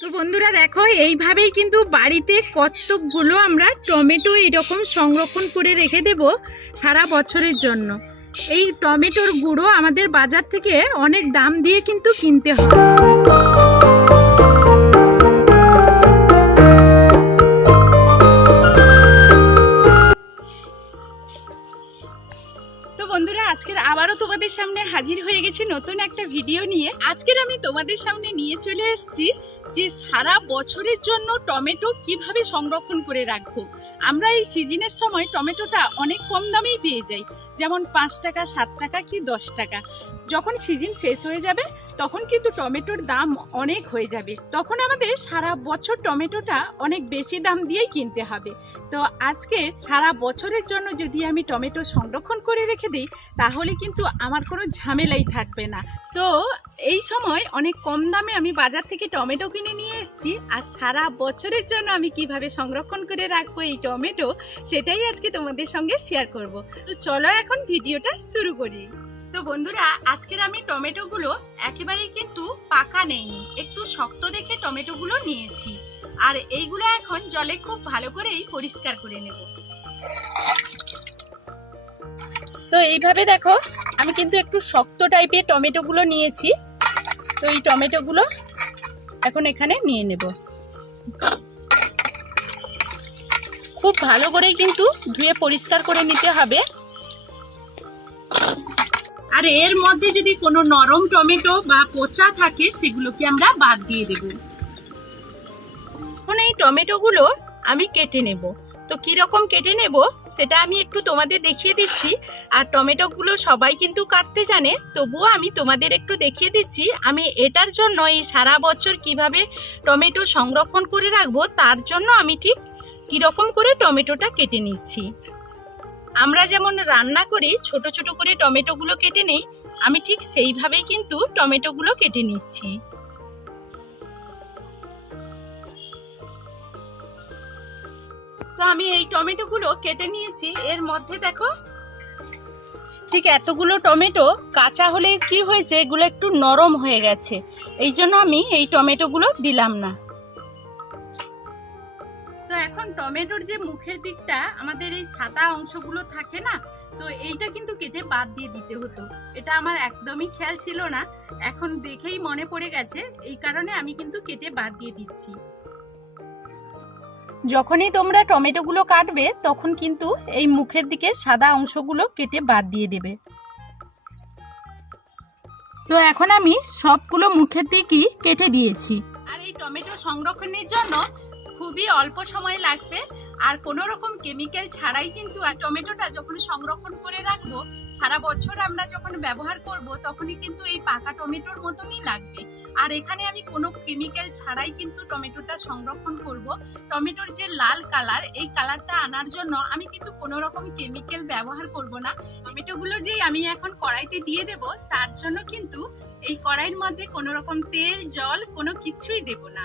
তো বন্ধুরা দেখো, এইভাবেই কিন্তু বাড়িতে কতকগুলো আমরা টমেটো এরকম সংরক্ষণ করে রেখে দেব সারা বছরের জন্য। এই টমেটোর গুঁড়ো আমাদের বাজার থেকে অনেক দাম দিয়ে কিন্তু কিনতে হয়। আজকের আবারও তোমাদের সামনে হাজির হয়ে গেছি নতুন একটা ভিডিও নিয়ে। আজকের আমি তোমাদের সামনে নিয়ে চলে এসেছি যে সারা বছরের জন্য টমেটো কীভাবে সংরক্ষণ করে রাখব? আমরা এই সিজনের সময় টমেটোটা অনেক কম দামেই পেয়ে যাই। যেমন পাঁচ টাকা, সাত টাকা কি দশ টাকা। যখন সিজন শেষ হয়ে যাবে তখন কিন্তু টমেটোর দাম অনেক হয়ে যাবে। তখন আমাদের সারা বছর টমেটোটা অনেক বেশি দাম দিয়েই কিনতে হবে। তো আজকে সারা বছরের জন্য যদি আমি টমেটো সংরক্ষণ করে রেখে দিই, তাহলে কিন্তু আমার কোনো ঝামেলাই থাকবে না। তো এই সময় অনেক কম দামে আমি বাজার থেকে টমেটো কিনে নিয়ে এসেছি। আর সারা বছরের জন্য আমি কীভাবে সংরক্ষণ করে রাখব এই টমেটো, সেটাই আজকে তোমাদের সঙ্গে শেয়ার করব। তো চলো এখন ভিডিওটা শুরু করি। তো বন্ধুরা, আজকের আমি টমেটোগুলো একেবারেই কিন্তু পাকা নেইনি। একটু শক্ত দেখে টমেটোগুলো নিয়েছি। আর এইগুলো এখন জলে খুব ভালো করেই পরিষ্কার করে নেব। তো এইভাবে দেখো, আমি কিন্তু একটু শক্ত টাইপের টমেটোগুলো নিয়েছি। তো এই টমেটোগুলো এখন এখানে নিয়ে নেব। খুব ভালো করেই কিন্তু ধুয়ে পরিষ্কার করে নিতে হবে। আর এর মধ্যে যদি কোনো নরম টমেটো বা পচা থাকে, সেগুলোকে আমরা বাদ দিয়ে দেব। এখন এই টমেটোগুলো আমি কেটে নেব। তো কীরকম কেটে নেব, সেটা আমি একটু তোমাদের দেখিয়ে দিচ্ছি। আর টমেটোগুলো সবাই কিন্তু কাটতে জানে, তবুও আমি তোমাদের একটু দেখিয়ে দিচ্ছি। আমি এটার জন্য এই সারা বছর কীভাবে টমেটো সংরক্ষণ করে রাখব, তার জন্য আমি ঠিক কীরকম করে টমেটোটা কেটে নিচ্ছি। আমরা যেমন রান্না করি, ছোট ছোট করে টমেটোগুলো কেটে নেই, আমি ঠিক সেইভাবেই কিন্তু টমেটোগুলো কেটে নিচ্ছি। তো আমি এই টমেটোগুলো কেটে নিয়েছি। এর মধ্যে দেখো, ঠিক এতগুলো টমেটো কাঁচা হলে কি হয়েছে? এগুলো একটু নরম হয়ে গেছে। এই জন্য আমি এই টমেটোগুলো দিলাম না। এখন টমেটোর যে মুখের দিকটা, আমাদের এই সাদা অংশগুলো থাকে না, তো এইটা কিন্তু কেটে বাদ দিয়ে দিতে হতো। এটা আমার একদমই খেয়াল ছিল না। এখন দেখেই মনে পড়ে গেছে, এই কারণে আমি কিন্তু কেটে বাদ দিয়ে দিচ্ছি। যখনই তোমরা টমেটোগুলো কাটবে, তখন কিন্তু এই মুখের দিকে সাদা অংশগুলো কেটে বাদ দিয়ে দেবে। তো এখন আমি সবগুলো মুখের দিকই কেটে দিয়েছি। আর এই টমেটো সংরক্ষণের জন্য খুবই অল্প সময় লাগবে। আর কোনো রকম কেমিক্যাল ছাড়াই কিন্তু টমেটোটা যখন সংরক্ষণ করে রাখব, সারা বছর আমরা যখন ব্যবহার করব, তখনই কিন্তু এই পাকা টমেটোর মতনই লাগবে। আর এখানে আমি কোনো কেমিক্যাল ছাড়াই কিন্তু টমেটোটা সংরক্ষণ করব। টমেটোর যে লাল কালার এই কালারটা আনার জন্য আমি কিন্তু কোনো রকম কেমিক্যাল ব্যবহার করব না। টমেটোগুলো যে আমি এখন কড়াইতে দিয়ে দেব, তার জন্য কিন্তু এই কড়াইয়ের মধ্যে কোনো রকম তেল, জল কোনো কিছুই দেব না।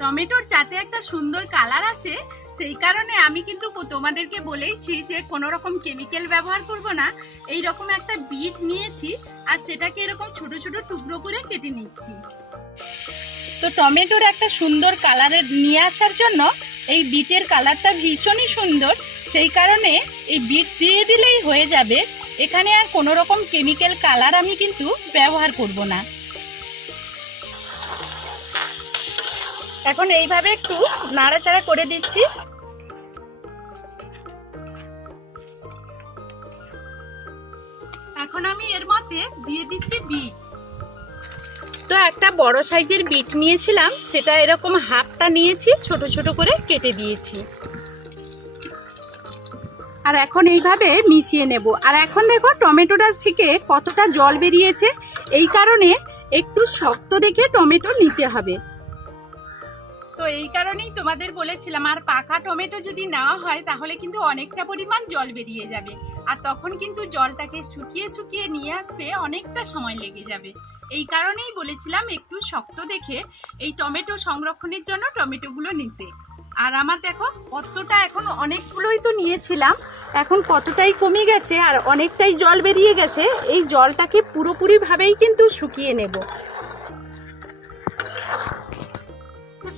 টমেটোর যাতে একটা সুন্দর কালার আসে, সেই কারণে আমি কিন্তু তোমাদেরকে বলেইছি যে কোনো রকম কেমিক্যাল ব্যবহার করব না। এই রকম একটা বিট নিয়েছি আর সেটাকে এরকম ছোট ছোট টুকরো করে কেটে নিচ্ছি। তো টমেটোর একটা সুন্দর কালারের নিয়ে আসার জন্য এই বিটের কালারটা ভীষণই সুন্দর। সেই কারণে এই বিট দিয়ে দিলেই হয়ে যাবে। এখানে আর কোনো রকম কেমিক্যাল কালার আমি কিন্তু ব্যবহার করব না। এখন এইভাবে একটু নাড়াচাড়া করে দিচ্ছি। এখন আমি এর মধ্যে দিয়ে দিচ্ছি বিট। তো একটা বড় সাইজের বিট নিয়েছিলাম, সেটা এরকম হাফটা নিয়েছি, ছোট ছোট করে কেটে দিয়েছি। আর এখন এইভাবে মিশিয়ে নেব। আর এখন দেখো, টমেটোটা থেকে কতটা জল বেরিয়েছে, এই কারণে একটু শক্ত দেখে টমেটো নিতে হবে। এই কারণেই তোমাদের বলেছিলাম, আর পাকা টমেটো যদি নেওয়া হয়, তাহলে কিন্তু অনেকটা পরিমাণ জল বেরিয়ে যাবে। আর তখন কিন্তু জলটাকে শুকিয়ে শুকিয়ে নিয়ে আসতে অনেকটা সময় লেগে যাবে। এই কারণেই বলেছিলাম, একটু শক্ত দেখে এই টমেটো সংরক্ষণের জন্য টমেটোগুলো নিতে। আর আমার দেখো, কতটা এখন অনেকগুলোই তো নিয়েছিলাম। এখন কতটাই কমে গেছে, আর অনেকটাই জল বেরিয়ে গেছে, এই জলটাকে পুরোপুরিভাবেই কিন্তু শুকিয়ে নেব।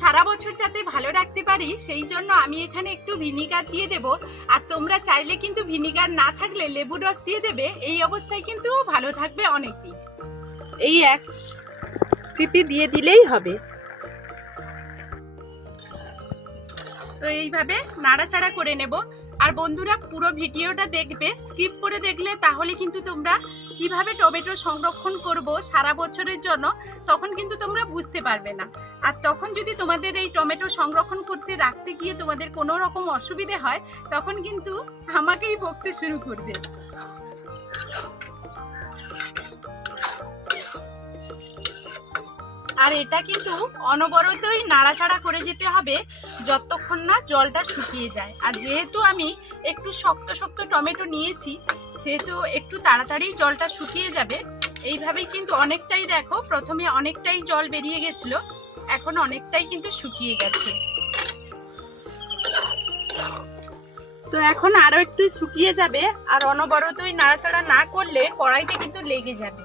সারা বছর যাতে ভালো রাখতে পারি, সেই জন্য আমি এখানে একটু ভিনিগার দিয়ে দেব। আর তোমরা চাইলে কিন্তু ভিনিগার না থাকলে লেবু রস দিয়ে দেবে। এই অবস্থায় কিন্তু ভালো থাকবে অনেক দিন এই এক চিপি দিয়ে দিলেই হবে। তো এইভাবে নাড়াচাড়া করে নেব। আর বন্ধুরা পুরো ভিডিওটা দেখবে, স্কিপ করে দেখলে তাহলে কিন্তু তোমরা কীভাবে টমেটো সংরক্ষণ করব সারা বছরের জন্য, তখন কিন্তু তোমরা বুঝতে পারবে না। আর তখন যদি তোমাদের এই টমেটো সংরক্ষণ করতে রাখতে গিয়ে তোমাদের কোনো রকম অসুবিধে হয়, তখন কিন্তু আমাকেই বকতে শুরু করবে। আর এটা কিন্তু অনবরতই নাড়াচাড়া করে যেতে হবে, যতক্ষণ না জলটা শুকিয়ে যায়। আর যেহেতু আমি একটু শক্ত শক্ত টমেটো নিয়েছি সেহেতু একটু তাড়াতাড়ি জলটা শুকিয়ে যাবে। এইভাবেই কিন্তু অনেকটাই দেখো, প্রথমে অনেকটাই জল বেরিয়ে গেছিল, এখন অনেকটাই কিন্তু শুকিয়ে গেছে। তো এখন আরও একটু শুকিয়ে যাবে, আর অনবরতই নাড়াচাড়া না করলে কড়াইতে কিন্তু লেগে যাবে।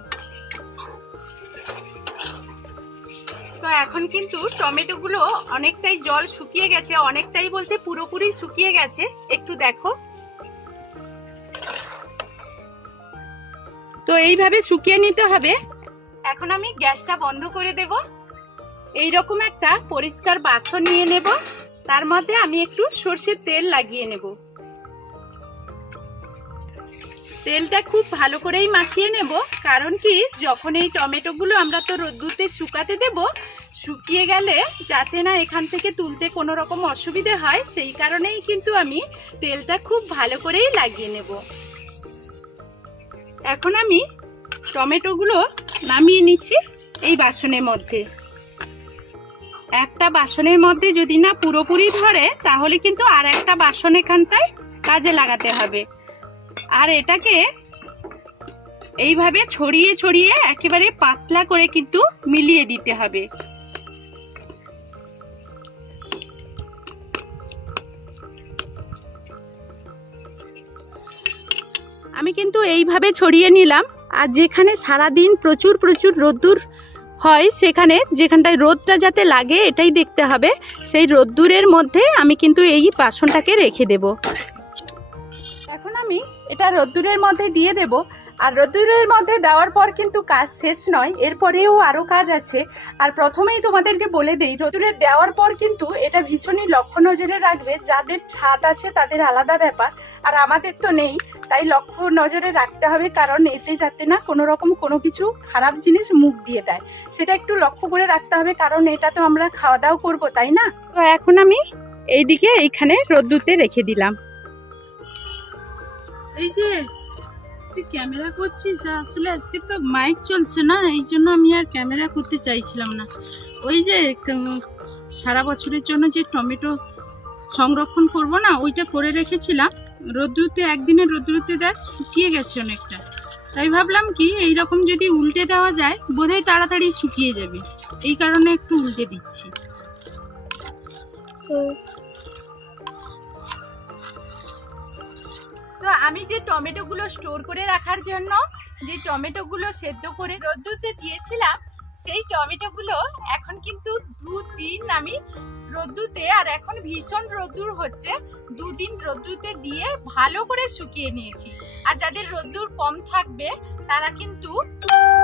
তো এখন কিন্তু টমেটোগুলো অনেকটাই জল শুকিয়ে গেছে, অনেকটাই বলতে পুরোপুরি শুকিয়ে গেছে। একটু দেখো। তো এইভাবে শুকিয়ে নিতে হবে। এখন আমি গ্যাসটা বন্ধ করে দেব। এই রকম একটা পরিষ্কার বাসন নিয়ে নেব। তার মধ্যে আমি একটু সর্ষের তেল লাগিয়ে নেব। তেলটা খুব ভালো করেই মাখিয়ে নেব। কারণ কি, যখন এই টমেটোগুলো আমরা তো রোদ্দুতে শুকাতে দেব, শুকিয়ে গেলে যাতে না এখান থেকে তুলতে কোনো রকম অসুবিধে হয়, সেই কারণেই কিন্তু আমি তেলটা খুব ভালো করেই লাগিয়ে নেব। এখন আমি টমেটোগুলো নামিয়ে নিচ্ছি এই বাসনের মধ্যে। একটা বাসনের মধ্যে যদি না পুরোপুরি ধরে, তাহলে কিন্তু আর একটা বাসন এখানটায় কাজে লাগাতে হবে। আর এটাকে এইভাবে ছড়িয়ে ছড়িয়ে একেবারে পাতলা করে কিন্তু মিলিয়ে দিতে হবে। আমি কিন্তু এইভাবে ছড়িয়ে নিলাম। আর যেখানে সারাদিন প্রচুর প্রচুর রোদ্দুর হয়, সেখানে যেখানটায় রোদটা যাতে লাগে, এটাই দেখতে হবে। সেই রোদ্দুরের মধ্যে আমি কিন্তু এই বাসনটাকে রেখে দেব। এখন আমি এটা রোদ্দুরের মধ্যে দিয়ে দেব। আর রোদ্দুরের মধ্যে দেওয়ার পর কিন্তু কাজ শেষ নয়, এরপরেও আরও কাজ আছে। আর প্রথমেই তোমাদেরকে বলে দেই, রোদ্দুরে দেওয়ার পর কিন্তু এটা ভীষণই লক্ষ্য নজরে রাখবে। যাদের ছাদ আছে তাদের আলাদা ব্যাপার। আর আমাদের তো নেই তাই লক্ষ্য নজরে রাখতে হবে, কারণ এতে যাতে না কোনো রকম কোনো কিছু খারাপ জিনিস মুখ দিয়ে দেয়। সেটা একটু লক্ষ্য করে রাখতে হবে, কারণ এটা তো আমরা খাওয়া দাওয়া করব, তাই না? তো এখন আমি এইদিকে এইখানে রোদ্দুতে রেখে দিলাম। এই যে, তুই ক্যামেরা করছিস আসলে আজকে তো মাইক চলছে না, এই জন্য আমি আর ক্যামেরা করতে চাইছিলাম না। ওই যে সারা বছরের জন্য যে টমেটো সংরক্ষণ করব না, ওইটা করে রেখেছিলাম। রোদ্রুতে একদিনে রোদ্রুতে দেখ শুকিয়ে গেছে অনেকটা। তাই ভাবলাম কি এই রকম যদি উল্টে দেওয়া যায় বোধহয় তাড়াতাড়ি শুকিয়ে যাবে। এই কারণে একটু উল্টে দিচ্ছি। তো আমি যে টমেটোগুলো স্টোর করে রাখার জন্য যে টমেটোগুলো সেদ্ধ করে রোদ্দুতে দিয়েছিলাম সেই টমেটোগুলো এখন কিন্তু দুদিন আমি রোদ্দুতে আর এখন ভীষণ রোদ্দুর হচ্ছে। দুদিন রোদ্দুতে দিয়ে ভালো করে শুকিয়ে নিয়েছি। আর যাদের রোদ্দুর কম থাকবে তারা কিন্তু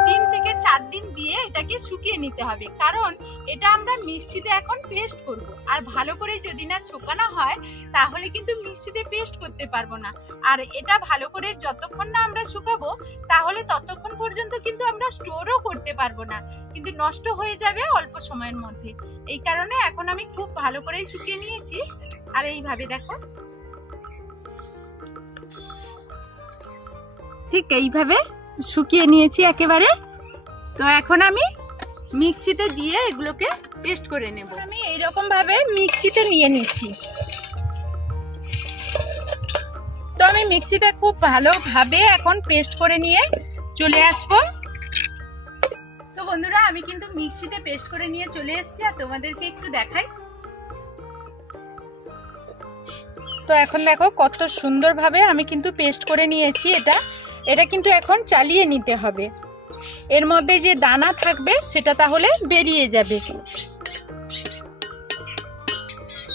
তিন থেকে চার দিন দিয়ে এটাকে শুকিয়ে নিতে হবে। কারণ এটা আমরা মিক্সিতে এখন পেস্ট করব। আর ভালো করে যদি না শুকানো হয়, তাহলে কিন্তু মিক্সিতে পেস্ট করতে পারব না। আর এটা ভালো করে যতক্ষণ না আমরা শুকাবো, তাহলে ততক্ষণ পর্যন্ত কিন্তু আমরা স্টোরও করতে পারব না। কিন্তু নষ্ট হয়ে যাবে অল্প সময়ের মধ্যে। এই কারণে এখন আমি খুব ভালো করেই শুকিয়ে নিয়েছি। আর এইভাবে দেখো। ঠিক এইভাবে শুকিয়ে নিয়েছি একেবারে। তো এখন আমি মিক্সিতে দিয়ে এগুলোকে পেস্ট করে নেব। আমি এইরকম ভাবে মিক্সিতে নিয়ে নিচ্ছি। তো আমি মিক্সিতে খুব ভালোভাবে এখন পেস্ট করে নিয়ে চলে আসব। তো বন্ধুরা, আমি কিন্তু মিক্সিতে পেস্ট করে নিয়ে চলে এসেছি, আর তোমাদেরকে একটু দেখাই। তো এখন দেখো কত সুন্দরভাবে আমি কিন্তু পেস্ট করে নিয়েছি এটা। এটা কিন্তু এখন চালিয়ে নিতে হবে। এর মধ্যে যে দানা থাকবে, সেটা তাহলে বেরিয়ে যাবে।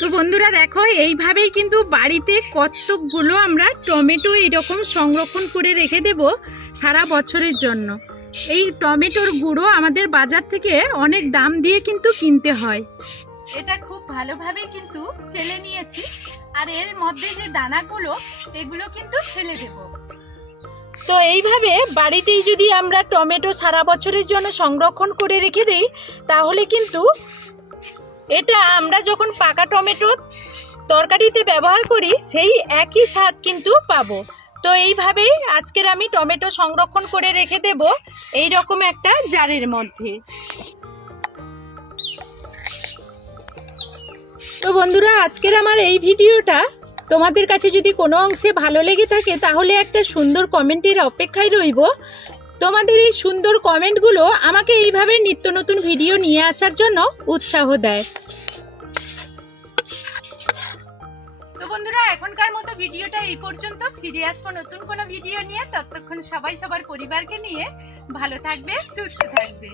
তো বন্ধুরা দেখো, এইভাবেই কিন্তু বাড়িতে কতকগুলো আমরা টমেটো এইরকম সংরক্ষণ করে রেখে দেব সারা বছরের জন্য। এই টমেটোর গুঁড়ো আমাদের বাজার থেকে অনেক দাম দিয়ে কিন্তু কিনতে হয়। এটা খুব ভালোভাবে কিন্তু ছেলে নিয়েছি, আর এর মধ্যে যে দানাগুলো, এগুলো কিন্তু ফেলে দেব। তো এইভাবে বাড়িতেই যদি আমরা টমেটো সারা বছরের জন্য সংরক্ষণ করে রেখে দিই, তাহলে কিন্তু এটা আমরা যখন পাকা টমেটো তরকারিতে ব্যবহার করি, সেই একই স্বাদ কিন্তু পাবো। তো এইভাবেই আজকের আমি টমেটো সংরক্ষণ করে রেখে দেব এই রকম একটা জারের মধ্যে। তো বন্ধুরা, আজকের আমার এই ভিডিওটা তোমাদের কাছে যদি কোনো অংশে ভালো লেগে থাকে, তাহলে একটা সুন্দর কমেন্টের অপেক্ষায় রইব। তোমাদের এই সুন্দর কমেন্টগুলো আমাকে এইভাবে নিত্য নতুন ভিডিও নিয়ে আসার জন্য উৎসাহ দেয়। তো বন্ধুরা, এখনকার মতো ভিডিওটা এই পর্যন্ত। ফিরে আসব নতুন কোনো ভিডিও নিয়ে। ততক্ষণ সবাই সবার পরিবারকে নিয়ে ভালো থাকবে, সুস্থ থাকবে।